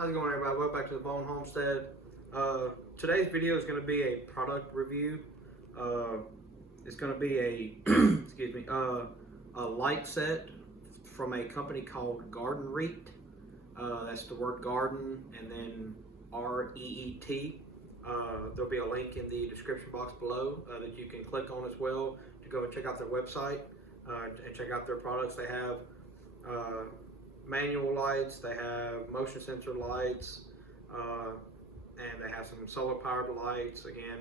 How's it going, everybody? Welcome back to the Bone Homestead. Today's video is going to be a product review. It's going to be a excuse me, a light set from a company called Gardenreet. That's the word garden and then R-E-E-T. There'll be a link in the description box below that you can click on as well to go and check out their website and check out their products. They have manual lights, they have motion sensor lights, and they have some solar powered lights, again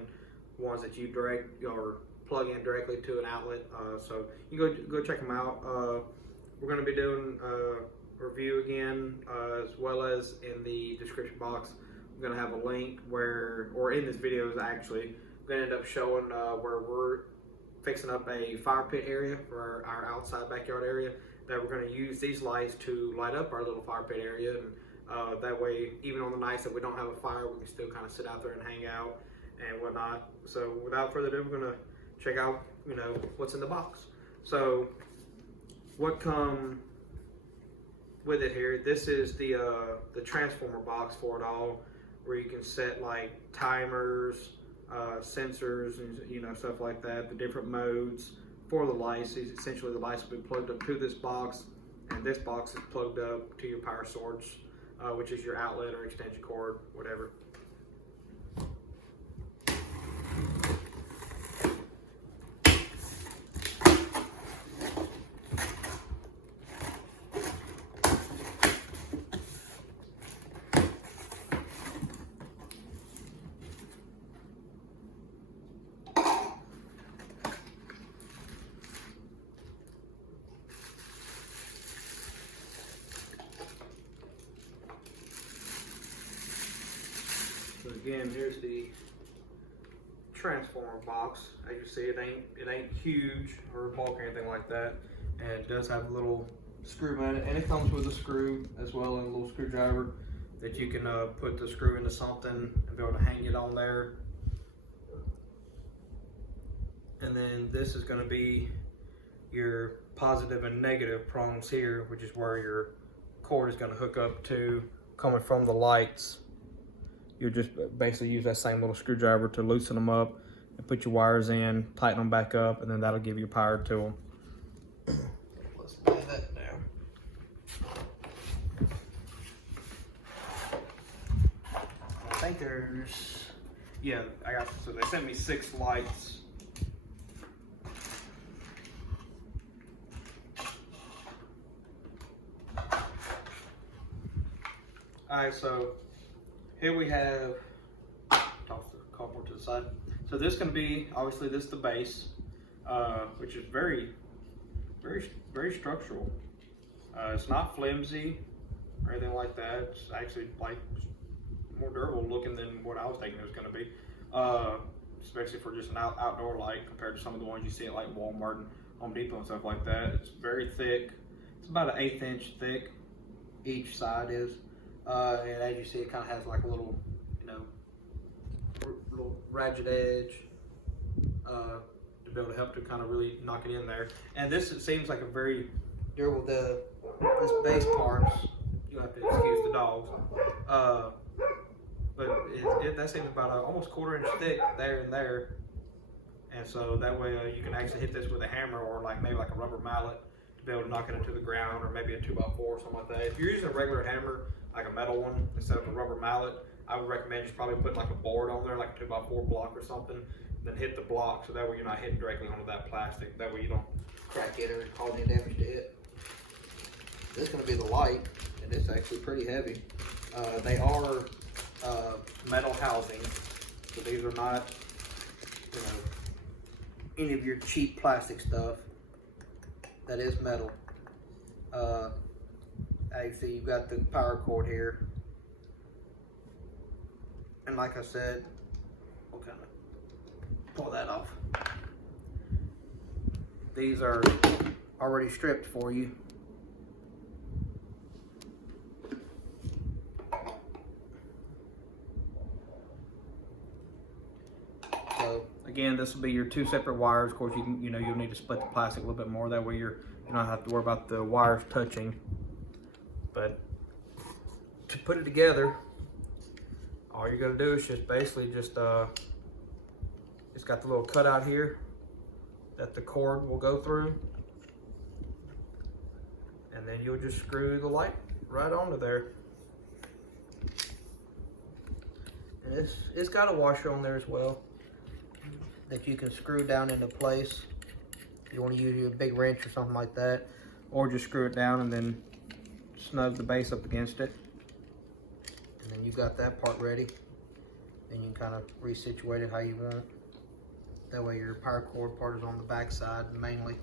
ones that you direct or plug in directly to an outlet, so you go check them out. We're going to be doing a review again, as well as in the description box I'm going to have a link where, or in this video is actually going to end up showing where we're fixing up a fire pit area for our outside backyard area, that we're going to use these lights to light up our little fire pit area, and that way even on the nights that we don't have a fire, we can still kind of sit out there and hang out and whatnot. So without further ado, we're going to check out what's in the box. So what come with it here, this is the transformer box for it all, where you can set like timers, sensors, and stuff like that, the different modes for the lights. Essentially the lights will be plugged up to this box, and this box is plugged up to your power source, which is your outlet or extension cord, whatever. So again, here's the transformer box. As you see, it ain't huge or bulky or anything like that, and it does have a little screw in it, and it comes with a screw as well, and a little screwdriver that you can put the screw into something and be able to hang it on there. And then this is going to be your positive and negative prongs here, which is where your cord is going to hook up to, coming from the lights. You just basically use that same little screwdriver to loosen them up and put your wires in, tighten them back up, and then that'll give you power to them. Let's lay that down. I think there's, yeah, so they sent me 6 lights. Alright, so here we have, toss the cardboard to the side. So this can be, obviously this is the base, which is very structural. It's not flimsy or anything like that. It's actually like more durable looking than what I was thinking it was gonna be. Especially for just an outdoor light compared to some of the ones you see at like Walmart and Home Depot and stuff like that. It's very thick. It's about an 1/8 inch thick, each side is. And as you see, it kind of has like a little, little ragged edge to be able to help to kind of really knock it in there. And this, it seems like a very durable, this base parts, you'll have to excuse the dogs, but that seems about almost 1/4 inch thick there and there. And so that way you can actually hit this with a hammer or like maybe like a rubber mallet to be able to knock it into the ground, or maybe a 2x4 or something like that. If you're using a regular hammer, like a metal one, instead of a rubber mallet, I would recommend just probably putting like a board on there, like a 2x4 block or something, then hit the block, so that way you're not hitting directly onto that plastic. That way you don't crack it or cause any damage to it. This is going to be the light, and it's actually pretty heavy. They are metal housing, so these are not, any of your cheap plastic stuff. That is metal. Actually, you've got the power cord here, and like I said, we'll kind of pull that off. These are already stripped for you. So again, this will be your 2 separate wires. Of course, you'll need to split the plastic a little bit more. That way you don't have to worry about the wires touching. But to put it together, all you're gonna do is just basically it's got the little cutout here that the cord will go through, and then you'll just screw the light right onto there. And it's got a washer on there as well that you can screw down into place. If you want to use a big wrench or something like that, or just screw it down and then snug the base up against it. And then you've got that part ready. And you can kind of resituate it how you want. That way your power cord part is on the back side mainly.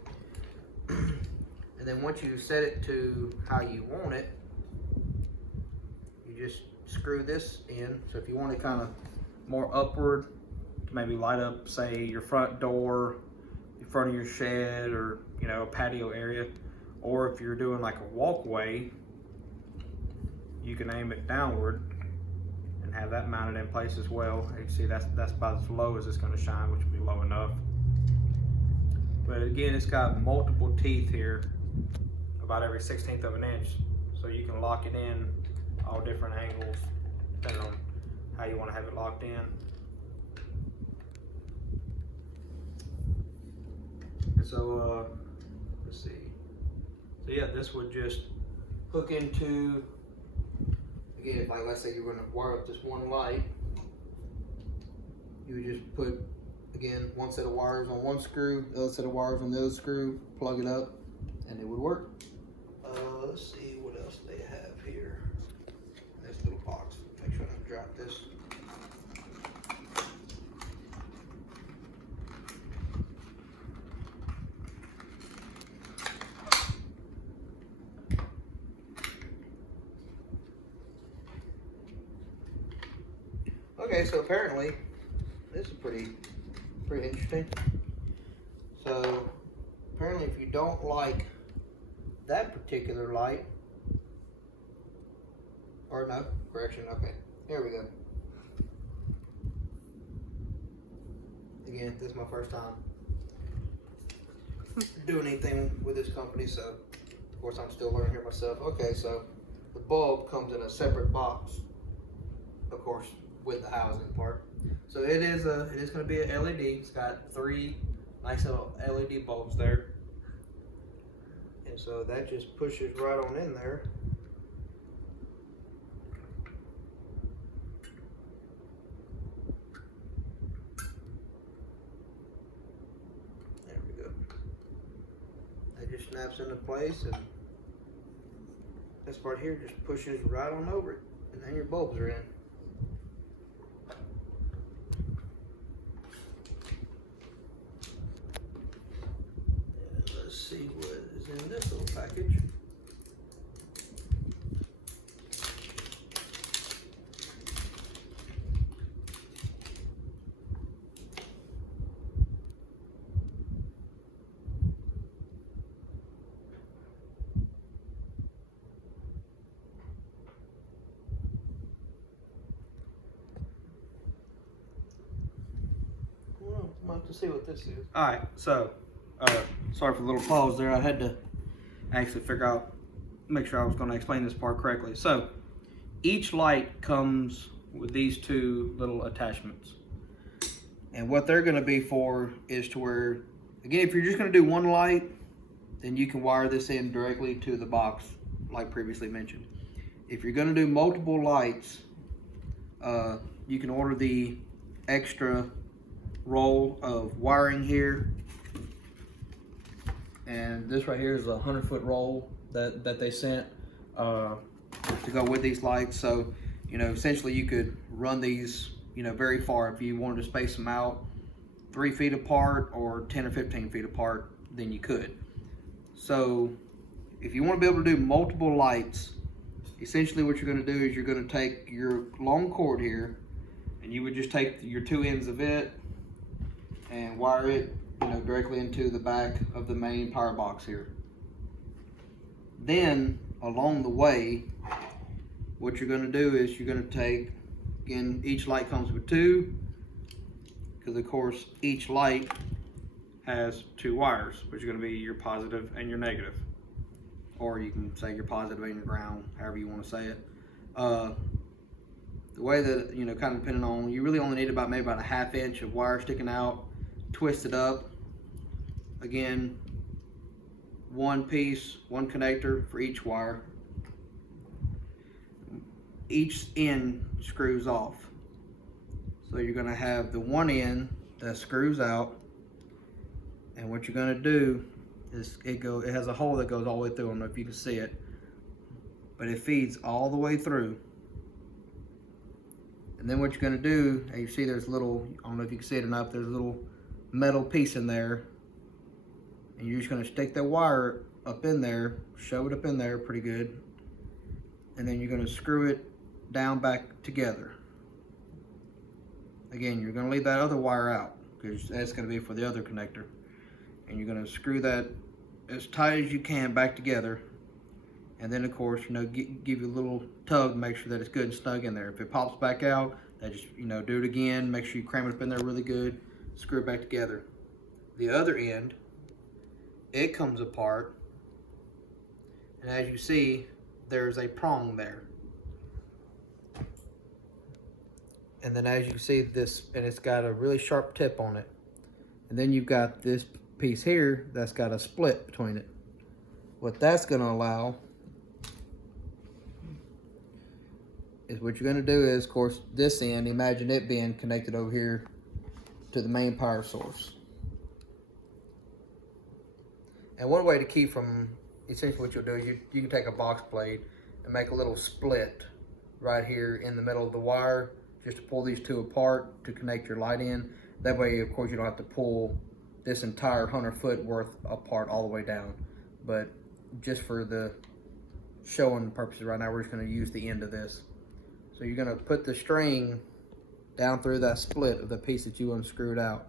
And then once you set it to how you want it, you just screw this in. So if you want it kind of more upward, maybe light up, say, your front door, in front of your shed, or a patio area. Or if you're doing like a walkway, you can aim it downward and have that mounted in place as well. You can see that's about as low as it's going to shine, which will be low enough. But again, it's got multiple teeth here, about every 1/16 of an inch, so you can lock it in all different angles depending on how you want to have it locked in. And so let's see. So yeah, this would just hook into, again, if let's say you're going to wire up this one light, you would just put, again, one set of wires on one screw, the other set of wires on the other screw, plug it up, and it would work. Let's see what else they have here. This little box. Make sure I don't drop this. Okay, so apparently this is pretty interesting. So apparently, if you don't like that particular light, or no, correction, okay, here we go. Again, this is my first time doing anything with this company, so of course I'm still learning here myself. Okay, so the bulb comes in a separate box, of course, with the housing part. So it is going to be an LED. It's got 3 nice little LED bulbs there. And so that just pushes right on in there. There we go. That just snaps into place, and this part here just pushes right on over it. And then your bulbs are in. See what is in this little package. Well, we'll have to see what this is. All right, so sorry for the little pause there. I had to actually make sure I was going to explain this part correctly. So each light comes with these 2 little attachments. And what they're going to be for is to where, again, if you're just going to do one light, then you can wire this in directly to the box, like previously mentioned. If you're going to do multiple lights, you can order the extra roll of wiring here. And this right here is a 100-foot roll that they sent to go with these lights. So, essentially you could run these, very far. If you wanted to space them out 3 feet apart or 10 or 15 feet apart, then you could. So if you want to be able to do multiple lights, essentially what you're going to do is you're going to take your long cord here, and you would just take your 2 ends of it and wire it directly into the back of the main power box here. Then along the way, what you're going to do is you're going to take, again, each light comes with 2, because of course each light has 2 wires, which are going to be your positive and your negative, or you can say your positive and your ground, however you want to say it. The way that, kind of depending on, you really only need maybe about a 1/2 inch of wire sticking out, twist it up. Again, one piece, one connector for each wire. Each end screws off. So you're going to have the one end that screws out, and what you're going to do is it has a hole that goes all the way through. I don't know if you can see it, but it feeds all the way through. And then what you're going to do, and you see there's a little, I don't know if you can see it enough, there's a little metal piece in there, and you're just going to stick that wire up in there, shove it up in there pretty good, and then you're going to screw it down back together. Again, you're going to leave that other wire out because that's going to be for the other connector, and you're going to screw that as tight as you can back together. And then, of course, give you a little tug to make sure that it's good and snug in there. If it pops back out, then just, do it again. Make sure you cram it up in there really good. Screw it back together. The other end, it comes apart. And as you see, there's a prong there. And then as you can see this, and it's got a really sharp tip on it. And then you've got this piece here that's got a split between it. What that's going to allow is what you're going to do is, of course, this end, imagine it being connected over here to the main power source. And one way to keep from, essentially what you'll do is you can take a box blade and make a little split right here in the middle of the wire, just to pull these two apart to connect your light in. That way, of course, you don't have to pull this entire 100-foot worth apart all the way down. But just for the showing purposes right now, we're just going to use the end of this. So you're going to put the string down through that split of the piece that you unscrewed out.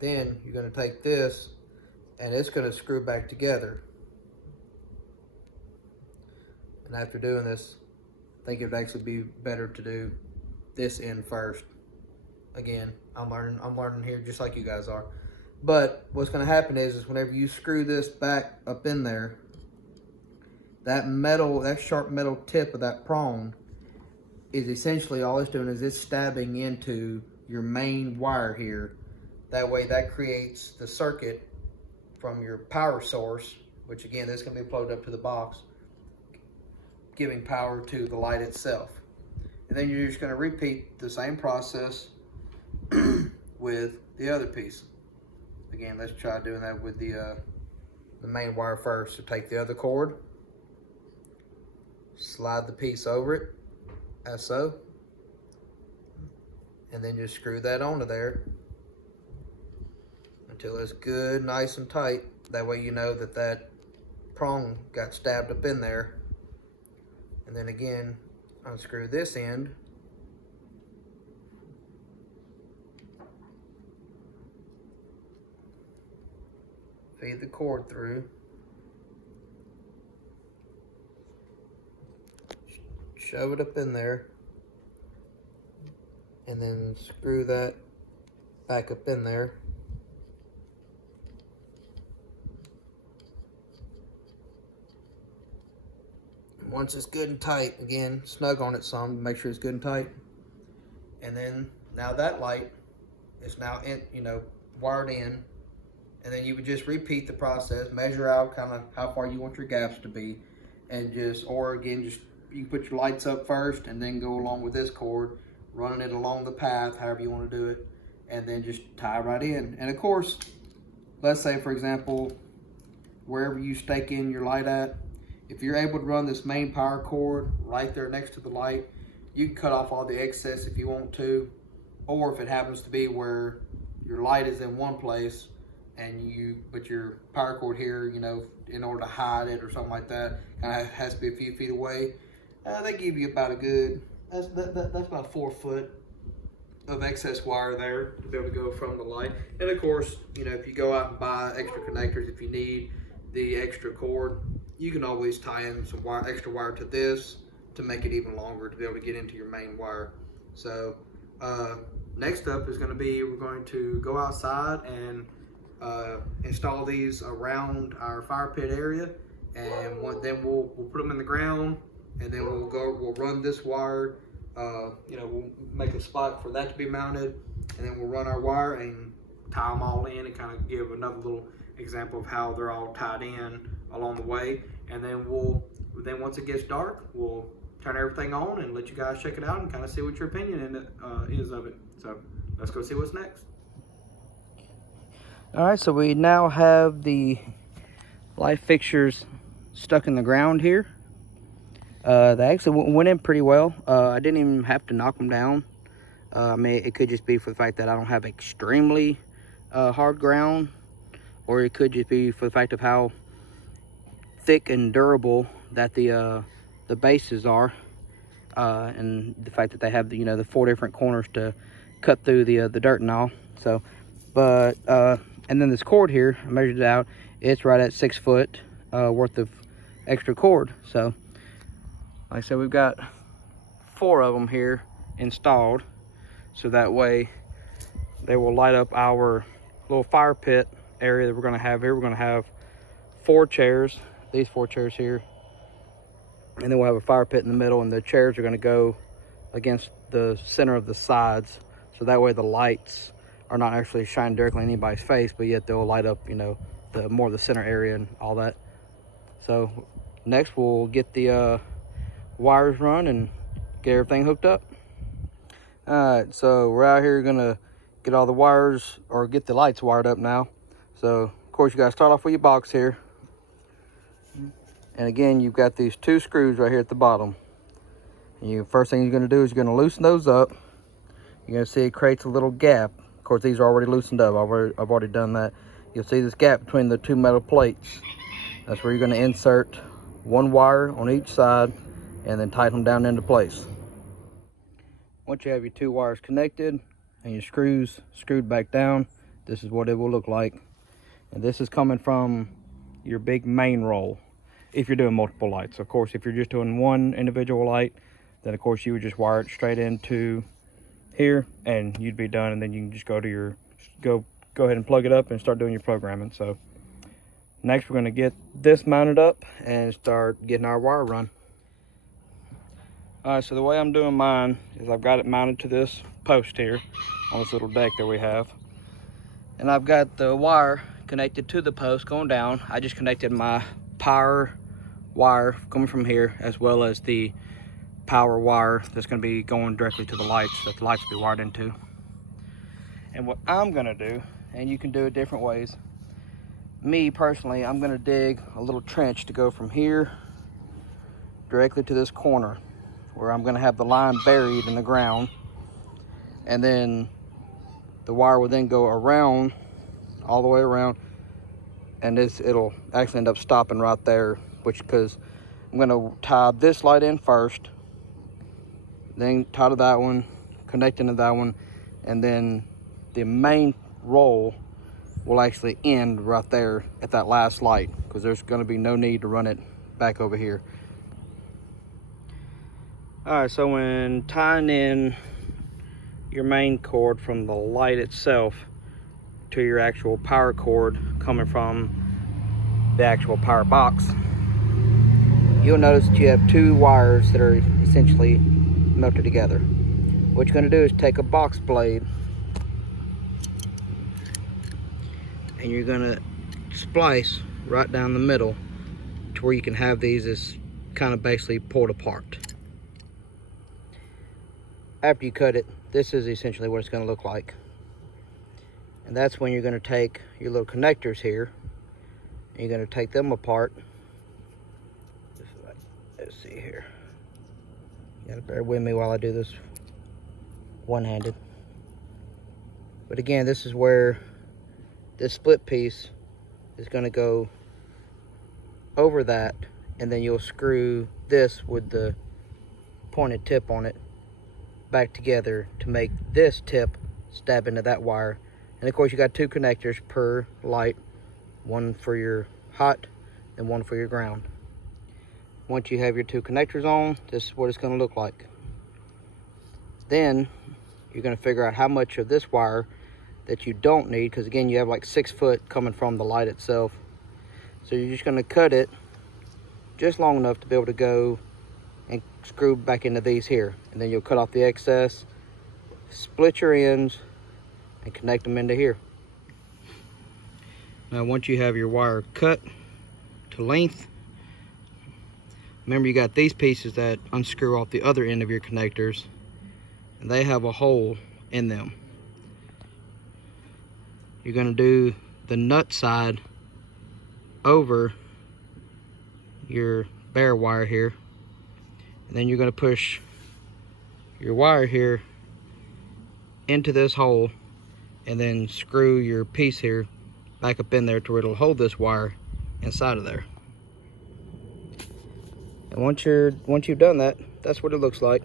Then you're going to take this and it's going to screw back together. And after doing this, I think it would actually be better to do this end first. Again, I'm learning here just like you guys are. But what's going to happen is whenever you screw this back up in there, that sharp metal tip of that prong is essentially all it's doing is it's stabbing into your main wire here. That way that creates the circuit from your power source, which again, this can be plugged up to the box, giving power to the light itself. And then you're just going to repeat the same process with the other piece. Again, let's try doing that with the main wire first. So take the other cord, slide the piece over it, as so, and then just screw that onto there until it's good, nice and tight. That way you know that that prong got stabbed up in there. And then again, unscrew this end. Feed the cord through. Shove it up in there. And then screw that back up in there. And once it's good and tight, again, snug on it some to make sure it's good and tight. And then now that light is now in, wired in. And then you would just repeat the process, measure out kind of how far you want your gaps to be, and or again, you can put your lights up first and then go along with this cord, running it along the path, however you want to do it, and then just tie right in. And of course, let's say for example, wherever you stake in your light at, if you're able to run this main power cord right there next to the light, you can cut off all the excess if you want to, or if it happens to be where your light is in one place, and you put your power cord here, in order to hide it or something like that, kind of has to be a few feet away. They give you about a good, that's about 4 foot of excess wire there to be able to go from the light. And of course, if you go out and buy extra connectors, if you need the extra cord, you can always tie in some extra wire to this to make it even longer to be able to get into your main wire. So next up is going to be, we're going to go outside and install these around our fire pit area, and then we'll put them in the ground and then we'll run this wire, we'll make a spot for that to be mounted, and then we'll run our wire and tie them all in and kind of give another little example of how they're all tied in along the way. And then once it gets dark, we'll turn everything on and let you guys check it out and kind of see what your opinion is of it. So let's go see what's next. All right, so we now have the light fixtures stuck in the ground here. They actually went in pretty well. I didn't even have to knock them down. I mean, it could just be for the fact that I don't have extremely hard ground, or it could just be for the fact of how thick and durable that the bases are, and the fact that they have the 4 different corners to cut through the dirt and all. So, but and then this cord here, I measured it out. It's right at 6 foot worth of extra cord. So, like I said, we've got 4 of them here installed, so that way they will light up our little fire pit area that we're going to have here. We're going to have 4 chairs, these 4 chairs here, and then we'll have a fire pit in the middle, and the chairs are going to go against the center of the sides, so that way the lights are not actually shining directly in anybody's face, but yet they'll light up, the more of the center area and all that. So next we'll get the wires run and get everything hooked up. All right, so we're out here gonna get all the wires, or get the lights wired up now. So of course you gotta start off with your box here, and again you've got these 2 screws right here at the bottom. And first thing you're gonna do is you're gonna loosen those up. You're gonna see it creates a little gap. Of course these are already loosened up. I've already done that. You'll see this gap between the 2 metal plates. That's where you're gonna insert 1 wire on each side and then tighten them down into place. Once you have your 2 wires connected and your screws screwed back down, this is what it will look like. And this is coming from your big main roll if you're doing multiple lights. Of course, if you're just doing 1 individual light, then of course you would just wire it straight into here and you'd be done, and then you can just go ahead and plug it up and start doing your programming. So next we're going to get this mounted up and start getting our wire run. Alright, so the way I'm doing mine is I've got it mounted to this post here on this little deck that we have. And I've got the wire connected to the post going down. I just connected my power wire coming from here, as well as the power wire that's going to be going directly to the lights that the lights will be wired into. And what I'm going to do, and you can do it different ways. Me personally, I'm going to dig a little trench to go from here directly to this corner, where I'm going to have the line buried in the ground, and then the wire will then go around, all the way around, and it'll actually end up stopping right there, because I'm going to tie this light in first, then tie to that one, connect into that one, and then the main roll will actually end right there at that last light, because there's going to be no need to run it back over here. Alright, so when tying in your main cord from the light itself to your actual power cord coming from the actual power box, you'll notice that you have 2 wires that are essentially melted together. What you're going to do is take a box blade and you're going to splice right down the middle to where you can have these as kind of basically pulled apart. After you cut it, this is essentially what it's going to look like. And that's when you're going to take your little connectors here and you're going to take them apart. Let's see here. You gotta bear with me while I do this one-handed. But again, this is where this split piece is going to go over that, and then you'll screw this with the pointed tip on it back together to make this tip stab into that wire. And of course you got 2 connectors per light, one for your hot and one for your ground. Once you have your 2 connectors on, this is what it's going to look like. Then you're going to figure out how much of this wire that you don't need, because again you have like 6 foot coming from the light itself. So you're just going to cut it just long enough to be able to go and screw back into these here. And then you'll cut off the excess, split your ends, and connect them into here. Now once you have your wire cut to length, remember you got these pieces that unscrew off the other end of your connectors, and they have a hole in them. You're going to do the nut side over your bare wire here, and then you're going to push your wire here into this hole, and then screw your piece here back up in there to where it'll hold this wire inside of there. And once you've done that, that's what it looks like.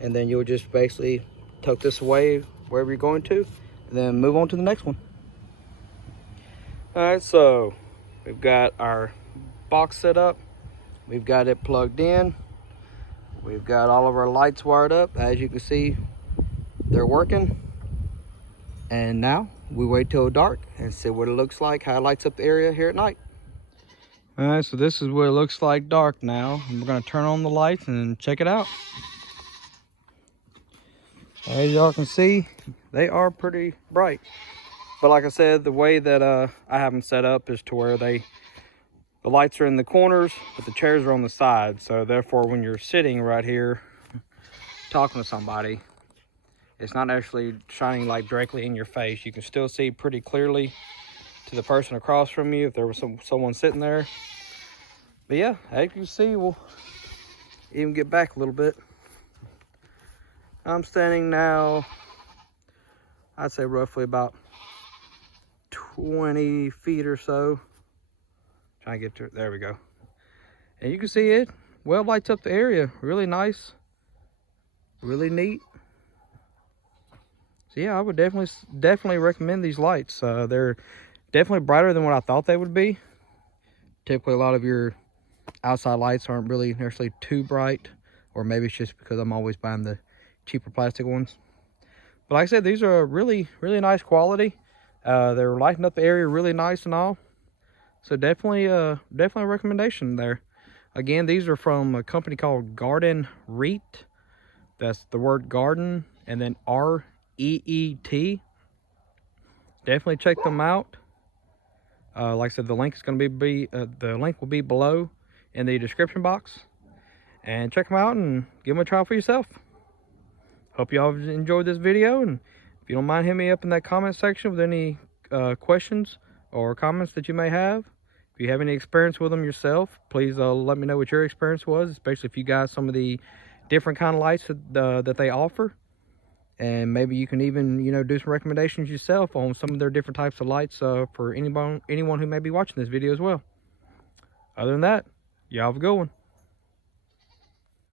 And then you'll just basically tuck this away wherever you're going to, and then move on to the next one. All right, so we've got our box set up, we've got it plugged in, we've got all of our lights wired up. As you can see, they're working. And now we wait till dark and see what it looks like, how it lights up the area here at night. All right, so this is what it looks like dark now. We're gonna turn on the lights and check it out. As y'all can see, they are pretty bright. But like I said, the way that I have them set up is to where the lights are in the corners, but the chairs are on the side. So therefore, when you're sitting right here talking to somebody, it's not actually shining light directly in your face. You can still see pretty clearly to the person across from you if there was someone sitting there. But yeah, as you can see, we'll even get back a little bit. I'm standing now, I'd say roughly about 20 feet or so. Trying to get to it, there we go. And you can see it well lights up the area. Really nice, really neat. So yeah, I would definitely recommend these lights. They're definitely brighter than what I thought they would be. Typically a lot of your outside lights aren't really necessarily too bright, or maybe it's just because I'm always buying the cheaper plastic ones. But like I said, these are really nice quality. They're lighting up the area really nice and all. So definitely a recommendation there. Again, these are from a company called Gardenreet. That's the word garden and then R-E-E-T. Definitely check them out. Like I said, the link is going to be the link will be below in the description box. And check them out and give them a try for yourself. Hope y'all enjoyed this video, and if you don't mind, hit me up in that comment section with any questions or comments that you may have. If you have any experience with them yourself, please let me know what your experience was, especially if you got some of the different kind of lights that they offer. And maybe you can even, do some recommendations yourself on some of their different types of lights for anyone who may be watching this video as well. Other than that, y'all have a good one.